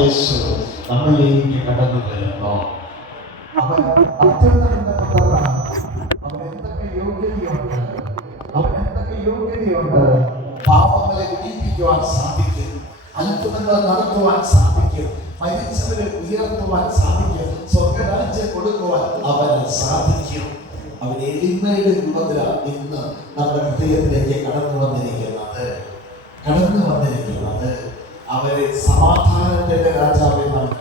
യേശു നമ്മളിലേക്ക് കടന്നു വരുന്നു. അവൻ അത്യുന്നതന്റെ പുത്രനാണ്. അവൻ എന്തൊക്കെ യോഗ്യതയുണ്ട്. പാപങ്ങളെ വിടിപ്പിക്കുവാൻ സാധിക്കും, അത്ഭുതങ്ങൾ നടത്തുവാൻ സാധിക്കും, മരിച്ചവരെ ഉയർത്തുവാൻ സാധിക്കും, സ്വർഗരാജ്യം കൊടുക്കുവാൻ അവന് സാധിക്കും. അവൻ എളിമയുടെ രൂപത്തിലാണ് ഇന്ന് നമ്മുടെ ഹൃദയത്തിലേക്ക് കടന്നു വന്നിരിക്കുന്നത്. അവരെ സമാധാനത്തിന്റെ രാജാവെന്നാണ്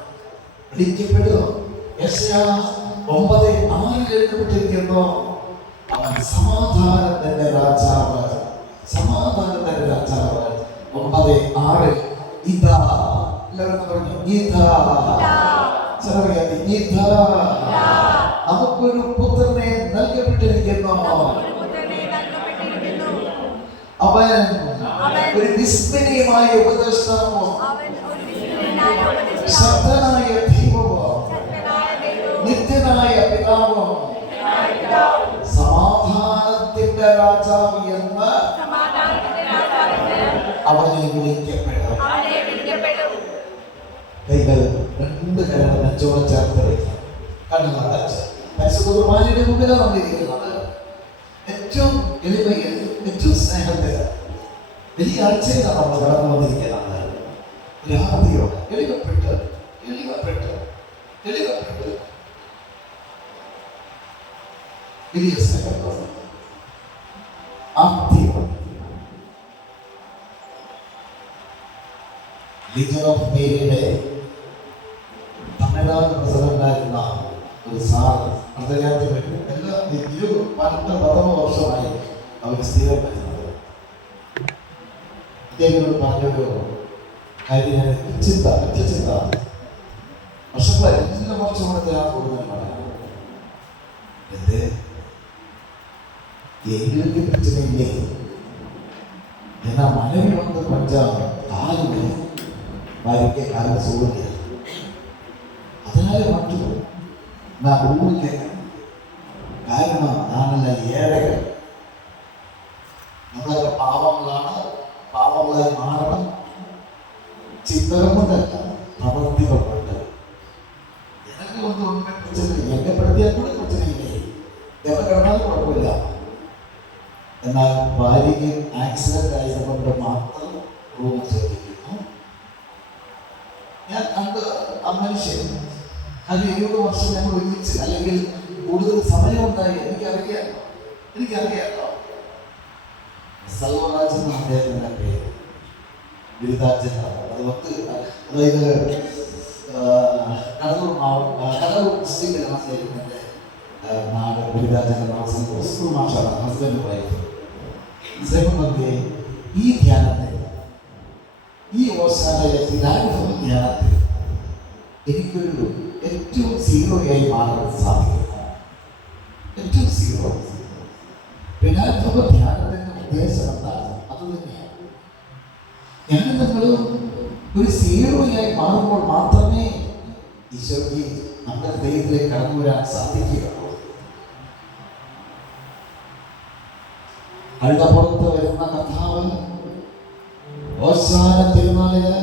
വിളിക്കപ്പെടുക. യെശയ്യാ 9:6 എഴുതപ്പെട്ടിരിക്കുന്നു, അവൻ സമാധാനത്തിന്റെ രാജാവ്. 9:6 ഇതാ, എല്ലാവരും പറഞ്ഞു ഇതാ, ഇതാ നമുക്കൊരു പുത്രനെ നൽകപ്പെട്ടിരിക്കുന്നു. അവൻ ഒരു വിസ്മരണീയമായ ഉപദേഷ്ടാവും ശക്തനായ ദൈവവും നിത്യനായ പിതാവും സമാധാനത്തിന്റെ രാജാവ് എന്ന് അവനെ വിളിക്കപ്പെടും. കൈകൾ രണ്ട് കരങ്ങൾ നെഞ്ചോട് ചേർത്ത് വയ്ക്കാം. കണ്ണുകൾ അടച്ച് പരിശുദ്ധ കുർബാനയുടെ മുമ്പിലാണ് വന്നിരിക്കുന്നത്. ഏറ്റവും എളിമയിൽ, ഏറ്റവും സ്നേഹത്തിൽ വലിയ ആഴ്ചയിലാണ് നമ്മൾ കടന്നു വന്നിരിക്കുന്നത്. രാത്രിയോടെ എളിമപ്പെട്ട് വലിയ സ്നേഹത്തോടെ ലീജൻ ഓഫ് മേരിയുടെ തമിഴ്നാട് പ്രസിഡന്റായിരുന്ന ഒരു സാറ് അന്തർജാതീയ എല്ലാ 12 വർഷമായി അവർ സ്ഥിരം വരുന്നത്. അദ്ദേഹം പറഞ്ഞൊരു കാര്യം ചിന്ത വർഷങ്ങളെ എല്ലാ വർഷവും കൂടുതൽ പറയാം. எங்களுக்கு பிரச்சனை இல்லை, ஏன்னா மனைவி வந்து கொஞ்சம் கால் வாரிக்க காலில் சூழ்நிலை, அதனால மட்டும் நான் ஊருக்கு கேட்கிறேன். காரணம் நானல்ல ஏழைகள், നമ്മളൊക്കെ പാവങ്ങളായി മാറണം. ചിന്തകൾ കൊണ്ടല്ല, പ്രവൃത്തികൾ കൊണ്ട്. எனக்கு வந்து ஒன்றுமே பிரச்சனை இல்லை, എന്നെ പെടുത്തിയാൽ കൂടെ പ്രശ്നമില്ലേ, എവിടെ കിടന്നാലും കുഴപ്പമില്ല. എന്നാൽ ഭാര്യയ്ക്ക് ആക്സിഡന്റ് ആയതുകൊണ്ട് മാത്രം റൂം ചോദിക്കുന്നു. ഞാൻ കണ്ട് ആ മനുഷ്യൻ അത് 20 വർഷം ഞങ്ങൾ ഒരുമിച്ച് അല്ലെങ്കിൽ കൂടുതൽ സമയമുണ്ടായി. എനിക്കറിയാമോ സർവരാജ് എന്ന അദ്ദേഹത്തിൻ്റെ പേര്, ബിരുദാർജ്ജനാണ്. അതായത് കടലൂർ ഡിസ്ട്രിക്റ്റിലെ അദ്ദേഹത്തിൻ്റെ നാട് ബിരുദാർജ്ജന സ്കൂൾ മാഷാണ്, ഹസ്ബൻഡ് വൈഫ്. ഈ ധ്യാനത്തിൽ, ഈ ഓശാനയിലെ ധ്യാനത്തിൽ എനിക്കൊരു ഏറ്റവും സീറോയായി മാറാൻ സാധിക്കും. ഏറ്റവും സീറോ വിനാത്മക ധ്യാനത്തിന്റെ ഉദ്ദേശം എന്താണ്? അത് തന്നെയാണ്. ഞാൻ നിങ്ങൾ ഒരു സീറോയായി മാറുമ്പോൾ മാത്രമേ ഈശോയ്ക്ക് നമ്മുടെ ഹൃദയത്തിലേക്ക് കടന്നു വരാൻ സാധിക്കുകയുള്ളൂ. അഴുതപ്പുറത്ത് വരുന്ന കർത്താവ് ഓശാന തിരുനാളില്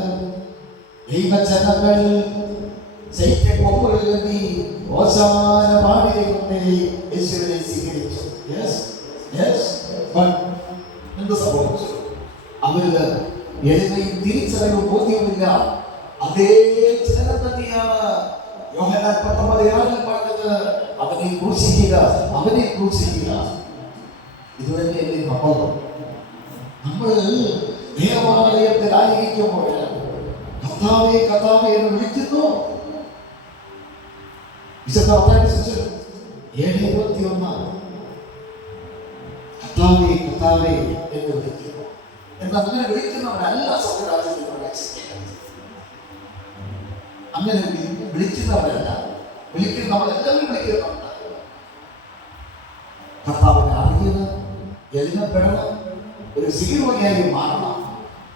ദൈവജനങ്ങൾ ചൈത്യക്കൊമ്പുകളിലെത്തി ഓശാന പാടികൊണ്ട് യേശുവിനെ സ്വീകരിച്ചു. എന്ത് സംഭവിച്ചു? അവര് എളിമയും തിരിച്ചറിവും ബോധ്യവുമില്ല. അതേ ജനം തന്നെയാണ് യോഹന്നാൻ 19:6 പറഞ്ഞത്, അവനെ ക്രൂശിക്കുക. ഇതുതന്നെയല്ലേ നമ്മൾ ദേവാലയത്തിലായിരിക്കുമ്പോൾ കർത്താവേ കർത്താവേ എന്ന് വിളിക്കുന്നു. വിശുദ്ധ മത്തായി സുവിശേഷം 7:21 കർത്താവേ കർത്താവേ എന്ന് വിളിക്കുന്നു. എന്നാൽ അങ്ങനെ വിളിക്കുന്നവരല്ല സ്വർഗ്ഗരാജ്യത്തിൽ പ്രവേശിക്കുന്നത്. അങ്ങനെ വിളിക്കുന്നവരല്ല, നമ്മളെല്ലാവരും വിളിക്കുന്നുണ്ട്. കർത്താവിനെ അറിയുന്നത്, എളിമപ്പെടണം, ഒരു സീറോയായി മാറണം.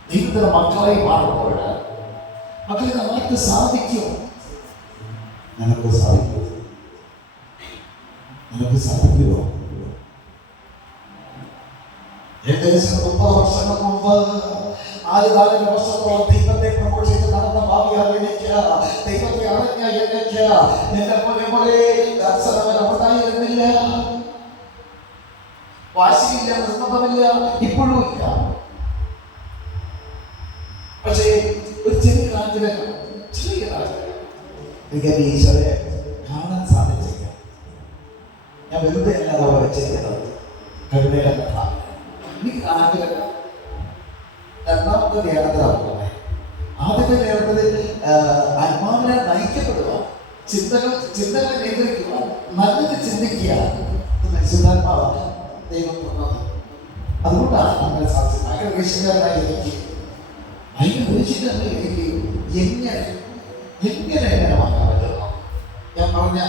ദൈവത്തിന്റെ മക്കളായി മാറുമ്പോൾ മക്കളെ നമുക്ക് സാധിക്കും. നിനക്ക് സാധിക്കുമോ? ഏകദേശം 30 വർഷങ്ങൾക്ക് മുമ്പ് 4 വർഷത്തോളം ദൈവത്തെ പ്രഘോഷിച്ച് നടന്ന ഭാവിയാവിനെ ദൈവത്തെ അറിഞ്ഞ എനിക്ക് എന്റെ മോനെ ദർശനം ഉണ്ടായിരുന്നില്ല. വാശിയില്ല, നിർബന്ധമില്ല, ഇപ്പോഴും ഇല്ല. പക്ഷേ ഒരു ചെറിയ ആഗ്രഹം, എനിക്ക് ഈശോയെ കാണാൻ സാധിച്ചില്ല. ഞാൻ വെറുതെ അല്ലാതെ അവിടെ വെച്ചിരിക്കുന്നത് കരുണയുടെ കഥ. എനിക്ക് ആഗ്രഹം. രണ്ടാമത്തെ ധ്യാനത്തിലാണ് പോകുന്നത്. ആദ്യത്തെ ധ്യാനത്തിൽ ആത്മാവിനെ നയിക്കപ്പെടുക, ചിന്തകളെ നിയന്ത്രിക്കുക, നല്ലത് ചിന്തിക്കുക. പരിശുദ്ധാത്മാവാണ് ദൈവം തന്നത്. അതുകൊണ്ടാണ് അങ്ങനെ സാധിച്ചത്. ഭയങ്കര ദേശീയക്കാരനായി എനിക്ക് എങ്ങനെ വാങ്ങാൻ പറ്റുന്നു? ഞാൻ പറഞ്ഞ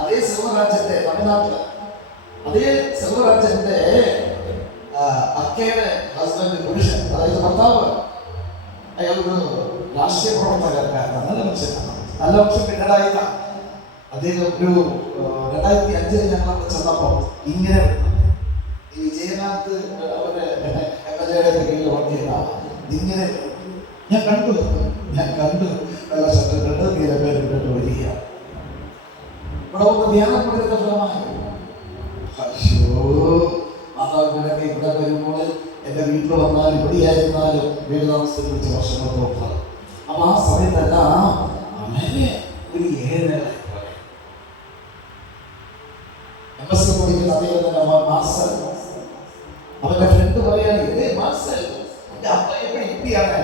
അതേ സെൽവരാജന്റെ തമിഴ്നാട്ടില്, അതേ സെൽവരാജന്റെ അക്കയുടെ ഹസ്ബൻഡ്, പുരുഷൻ, അതായത് ഭർത്താവ്, അയാളൊരു രാഷ്ട്രീയ പ്രവർത്തകർക്കാരനാണ്. നല്ല മനുഷ്യനാണ്, നല്ല മനുഷ്യൻ. പിന്നീടായില്ല അദ്ദേഹം ഒരു 2005 ഞങ്ങൾ ചെന്നപ്പോൾ ഇങ്ങനെ ഈ വിജയനാഥ് അവരുടെ MLA കീഴിൽ വർക്ക് ചെയ്യുന്ന ഇങ്ങനെ ഞാൻ കണ്ടു വെള്ള ശബ്ദത്തിട്ട് തീരെ പേരിട്ട് വരിക. ഇവിടെ ഒന്ന് ധ്യാനം കൊടുക്കുന്ന ഫലമായി മാതാവിനൊക്കെ ഇവിടെ വരുമ്പോൾ എൻ്റെ വീട്ടിൽ വന്നാലും ഇവിടെയായിരുന്നാലും വീട് താമസത്തിൽ വിളിച്ച വർഷങ്ങളോളം. അപ്പൊ ആ സമയത്തല്ല അങ്ങനെ ഒരു 7 MS പഠിക്കുന്ന അതേ മാസ്റ്റർ അവന്റെ ഫ്രണ്ട് പറയാണ്, മാസ്റ്റർ അപ്പ എപ്പോഴും ഇപ്പിയാണ്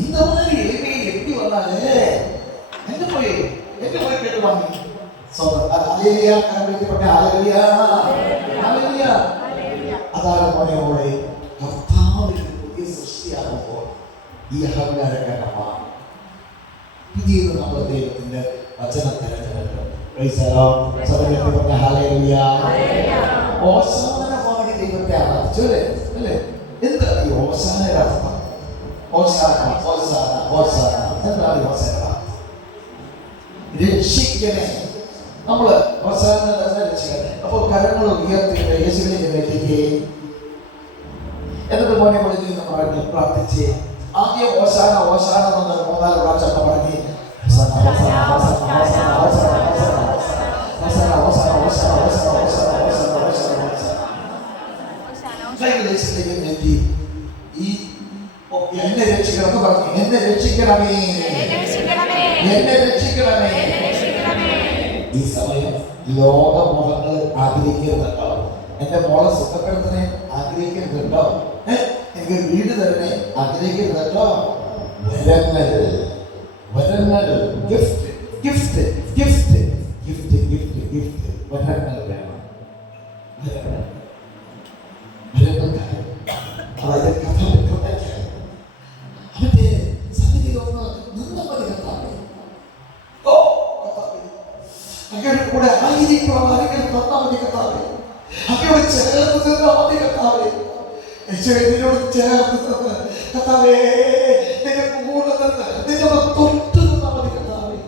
இந்த மாதிரி எளிமையில் எப்படி வந்தாலே எங்க போய் கேட்டு வாங்கி அலேலியா கரம்பிக்கப்பட்ட அலேலியா அலேலியா അതാണ് മോനെ കർത്താവിന്റെ പുതിയ സൃഷ്ടിയാകുമ്പോൾ ഈ അഹങ്കാരക്കാരമാണ്. പുതിയത് നമ്മൾ ദൈവത്തിന്റെ വചനത്തിൽ ഓശാന പാടി ദൈവത്തെ ആരാധിച്ചു അല്ലേ? എന്താണ് ഈ ഓശാനയുടെ അർത്ഥം? രക്ഷിക്കണേ. നമ്മള് രക്ഷിക്കണേ. അപ്പോൾ കരങ്ങൾ ഉയർത്തിയിട്ട് യേശുവിനെ ചെന്നേക്ക് എന്നിട്ട് മോനെ വിളിച്ച് നമ്മൾ പ്രാർത്ഥിച്ച് ആദ്യം ഓശാന ഓശാന എന്ന് 3-4 പ്രാവശ്യം പറഞ്ഞ് ഈ എന്നെ രക്ഷിക്കണം പറഞ്ഞു. എന്നെ രക്ഷിക്കണമേ, എന്നെ രക്ഷിക്കണമേ. ഈ സമയം ലോകമോഹങ്ങൾ ആഗ്രഹിക്കുന്നുണ്ടോ? എന്റെ മോളെ സുഖപ്പെടുത്തണേ ആഗ്രഹിക്കുന്നുണ്ടോ? എനിക്ക് വീട് തരണേ ആഗ്രഹിക്കുന്നുണ്ടോ? വരങ്ങൾ gift gift gift gift gift gift വരങ്ങൾ വേണം. അതായത് കഥ അവന്റെ സന്നിധി ഒന്ന് നിന്ന മതി കർത്താവേ. ഓ കർത്താവേ, അങ്ങയുടെ കൂടെ ആയിരിക്കണം ആരെങ്കിലും തന്നാ മതി കർത്താവേ. അങ്ങയോട് ചേർന്ന് നിന്നാ മതി കർത്താവേ. യേശുവിനോട് ചേർന്ന് നിന്ന് കർത്താവേ, നിനക്ക് കൂടെ നിന്ന് നിന്നോട് തൊട്ട് നിന്നാ മതി കർത്താവേ.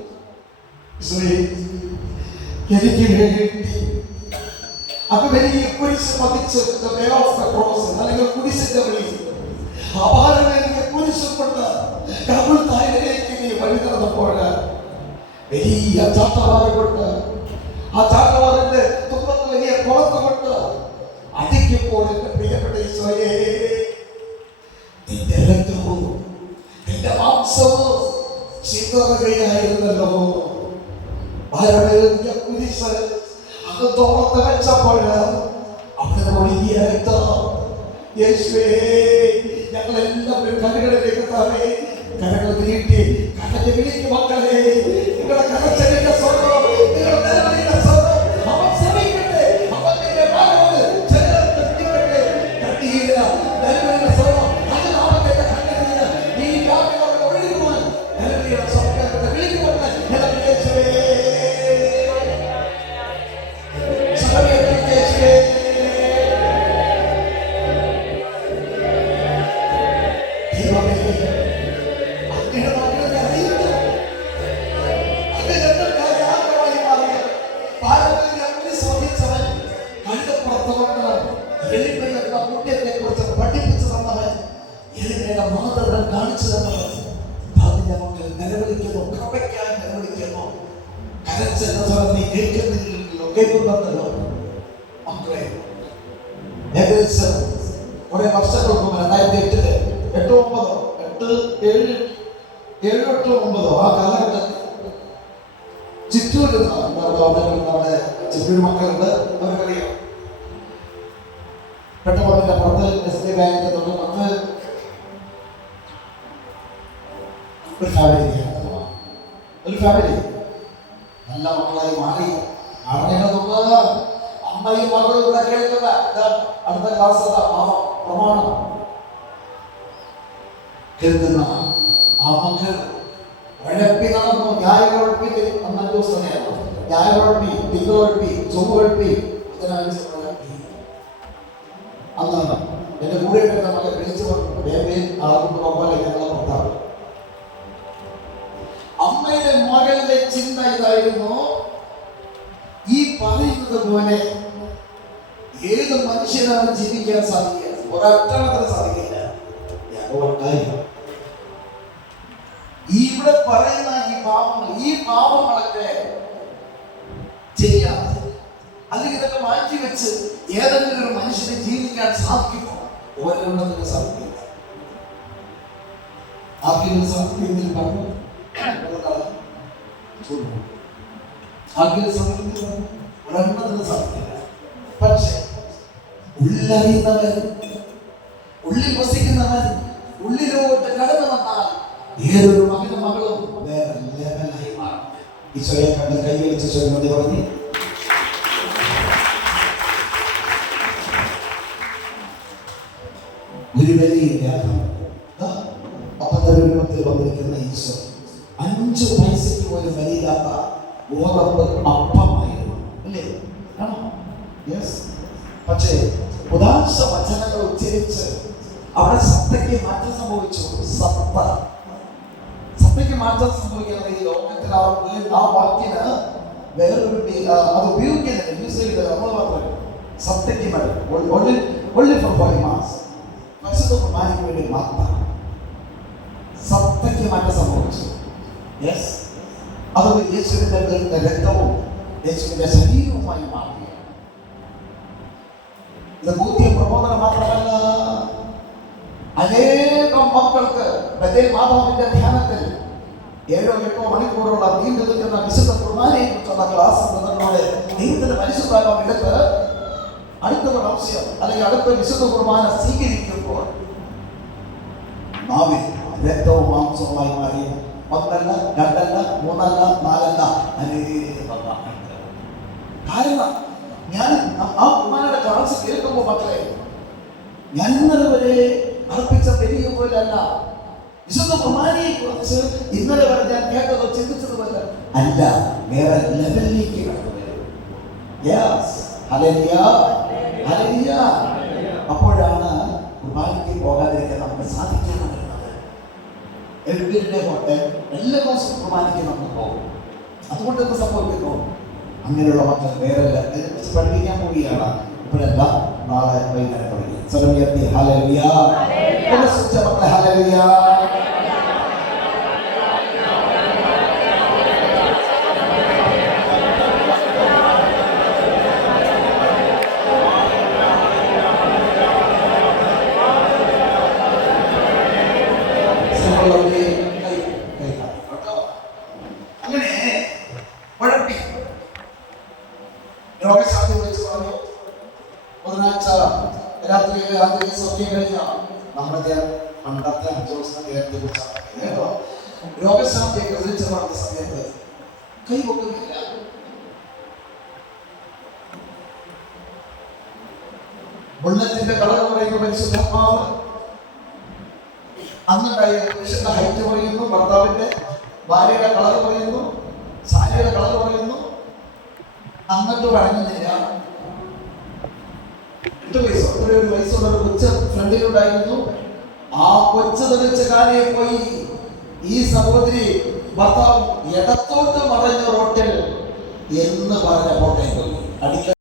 എനിക്ക് വേണ്ടി അത് വലിയ കുരിശ് പതിച്ച് അല്ലെങ്കിൽ കുരിശിന്റെ വഴി അപാരമേറിയ കുരിശ് കൊണ്ട് കബുൽത്തായിലേക്ക് നീ വഴി നടന്നപ്പോൾ വലിയ ചാട്ടവാറ് കൊണ്ട് ആ ചാട്ടവാറിന്റെ തുമ്പത്ത് വലിയ കുളത്ത് കൊണ്ട് അടിക്കുമ്പോൾ എന്റെ പ്രിയപ്പെട്ട ഈശോയെ, നിന്റെ രക്തവും നിന്റെ മാംസവും ചിതറുകയായിരുന്നല്ലോ. ഭാരമേറിയ കുരിശ് അത് തോളത്ത് വെച്ചപ്പോൾ അവിടെ ഒഴുകിയ രക്തം യേശുവേ, ഞങ്ങളെല്ലാവരും കരകളിലേക്ക് താഴെ കരകൾ നീട്ടി കരഞ്ഞ് വിളിക്കും മക്കളെ. നിങ്ങളുടെ കരച്ചലിന്റെ സ്വർണ്ണം, നിങ്ങളുടെ നിലവിളിയുടെ സ്വർണ്ണം അവൻ ശ്രമിക്കട്ടെ, അവൻ നിന്റെ ഭാഗത്ത് ചേർത്ത് പിടിക്കട്ടെ. കണ്ണീര നിലവിളിയുടെ സ്വർണ്ണം അത് നാമത്തിന്റെ കണ്ണീര് ഈ കാവ്യങ്ങളുടെ ഒഴുകുവാൻ നിലവിളിയുടെ സ്വർണ്ണത്തെ വിളിക്കുമെന്ന് യേശുവേ അങ്ങയുടെ വിളിക്കുന്നു, കൃപയ്ക്കായി നിലവിളിക്കുന്നു. കരച്ചെന്ന സ്വരം നീ കേൾക്കുന്നില്ലല്ലോ, കേൾക്കുന്നുണ്ടല്ലോ. മക്കളെ, ഏകദേശം കുറെ വർഷങ്ങൾക്ക് മുമ്പ് 2008 ആ കാലഘട്ടത്തിൽ ചിറ്റൂര് നമ്മുടെ ചിറ്റൂര് മക്കളുണ്ട്, അവർക്കറിയാം. പെട്ടെന്ന് പുറത്ത് SBI ബാങ്കിന്റെ തൊട്ട് ഒരു ഫാമിലി നല്ല മക്കളായി മാറി. അമ്മയും മകളും ഇവിടെ കേൾക്കുന്ന അടുത്ത ക്ലാസ് പ്രമാണം കേൾക്കുന്ന ആ മക്കൾ ഉഴപ്പി നടന്നു. ന്യായകുഴപ്പി ന്യായകുഴപ്പി, തിങ്കുഴപ്പി, ചൊവ്വുഴപ്പി, ബുധനാഴ്ച കുഴപ്പി. അന്നാണ് എന്റെ കൂടെ കിടന്ന മകൻ വിളിച്ചു ഞങ്ങളെ ഭർത്താവ്. അമ്മയുടെ മകളുടെ ചിന്ത ഇതായിരുന്നു, ഈ പറയുന്നത് പോലെ ഏത് മനുഷ്യനാണ് ജീവിക്കാൻ സാധിക്കുക? ഒരൊറ്റത്തിന് സാധിക്കില്ല. ഇവിടെ പറയുന്ന ഈ പാപങ്ങളൊക്കെ ചെയ്യാതെ അല്ലെങ്കിൽ ഇതൊക്കെ മാറ്റി വെച്ച് ഏതെങ്കിലും ഒരു മനുഷ്യനെ ജീവിക്കാൻ സാധിക്കുമോ? ഒരെണ്ണത്തിന് സാധിക്കില്ല. ആർക്കെങ്കിലും സാധിക്കുമെങ്കിൽ പറഞ്ഞു ഒരെണ്ണത്തിന് സാധിക്കില്ല. പക്ഷെ ഉള്ളറിയുന്നവൻ, ഉള്ളിൽ വസിക്കുന്നവൻ, ഉള്ളിലോട്ട് കടന്നു വന്നാൽ ഏതൊരു മകനും മകളും വേറെ ലെവലായി മാറും. ഈശോയെ കണ്ട് കൈവരിച്ച് നന്ദി പറഞ്ഞ് ഒരു വിലയില്ല. അപ്പത്തരൂപത്തിൽ വന്നിരിക്കുന്ന ഈശോ 5 പൈസയ്ക്ക് പോലും വിലയില്ലാത്ത ഗോതമ്പ് അപ്പമായിരുന്നു, അല്ലേ? പക്ഷേ ഉദാശ വചനങ്ങൾ ഉച്ചരിച്ച് അവിടെ സത്തയ്ക്ക് മാറ്റം സംഭവിച്ചു. സത്തയ്ക്ക് മാറ്റം സംഭവിക്കുന്നത് ഈ ലോകത്തിൽ ആ വാക്കിന് വേറൊരു അത് ഉപയോഗിക്കുന്നില്ല, യൂസ് ചെയ്തില്ല. നമ്മൾ മാത്രമേ സത്തയ്ക്ക് മാറ്റം പരിശുദ്ധ കുർബാനയ്ക്ക് വേണ്ടി മാത്രം സത്തയ്ക്ക് മാറ്റം സംഭവിച്ചു. അത് യേശുവിന്റെ രക്തവും യേശുവിന്റെ ശരീരവുമായി മാറി. ഇത് ബുദ്ധിയ പ്രബോധനം മാത്രമല്ല, അനേകം മക്കൾക്ക് മാതാവിന്റെ ധ്യാനത്തിൽ 7-8 മണിക്കൂറുള്ള നീണ്ടു നിൽക്കുന്ന വിശുദ്ധ കുർബാനയെ കുറിച്ചുള്ള ക്ലാസ് ദൈവത്തിന്റെ പരിശുദ്ധാത്മാവ് എടുത്ത് അടുത്ത പ്രാവശ്യം അല്ലെങ്കിൽ അടുത്ത വിശുദ്ധ കുർബാന സ്വീകരിക്കുമ്പോൾ നാവിൽ രക്തവും മാംസവുമായി മാറി. 1 അല്ല, 2 അല്ല, 3 അല്ല, 4 അല്ല, കാരണം ഞാൻ ആ കുർബാനയുടെ ക്ലാസ് കേൾക്കുമ്പോൾ മക്കളെ, ഞാൻ ഇന്നലെ വരെ അർപ്പിച്ച വലിയ പോലല്ല. വിശുദ്ധ കുർബാനയെ കുറിച്ച് ഇന്നലെ വരെ ഞാൻ കേട്ടതോ ചിന്തിച്ചത് പോലെ അല്ല, വേറെ ലെവലിലേക്ക് കടന്നു വരും. അപ്പോഴാണ് കുർബാനയ്ക്ക് പോകാതിരിക്കാൻ നമുക്ക് സാധിക്കാൻ വരുന്നത്. എല്ലാ ദിവസവും കുർബാനയ്ക്ക് നമ്മൾ പോകും. അതുകൊണ്ട് എന്ത് സംഭവിക്കുന്നു? അങ്ങനെയുള്ള മക്കൾ വേറെ അതിനെക്കുറിച്ച് പഠിപ്പിക്കാൻ പോവുകയാണ്. ഇപ്പോഴല്ല, നാളെ വൈകുന്നേരം തുടങ്ങി. സ്വരമുയർത്തി ഹല്ലേലൂയ. മക്കളെ ഹല്ലേലൂയ. അങ്ങനെ കുഴപ്പി രോഗശാന്തി വിളിച്ചു പറഞ്ഞു. ബുധനാഴ്ച രാത്രി സത്യം കഴിഞ്ഞ നമ്മുടെ പണ്ടത്തെ 5 ദിവസം നേരത്തെ കുറിച്ചാണ് രോഗശാന്തിയെ കുറിച്ച് പറഞ്ഞ സമയത്ത് കൈകൊള്ളുന്നില്ല. ബുള്ളറ്റിന്റെ കളർ പറയുന്ന പരിശുദ്ധാത്മാവ് അന്നുണ്ടായ പുരുഷന്റെ ഹൈറ്റ് പറയുന്നു, ഭർത്താവിന്റെ ഭാര്യയുടെ കളർ പറയുന്നു, സാരിയുടെ കളർ പറയുന്നു. അങ്ങോട്ട് വഴങ്ങുന്നില്ല. 8 വയസ്സോ ഒരു വയസ്സുള്ള ഒരു കൊച്ച് ഫ്രണ്ടിലുണ്ടായിരുന്നു. ആ കൊച്ചു തെളിച്ച കാലിയെ പോയി ഈ സഹോദരി ഭർത്താവ് ഇടത്തോട്ട് മറഞ്ഞ റോട്ടിൽ എന്ന് പറഞ്ഞ കോട്ടയം പോയി അടിക്കാൻ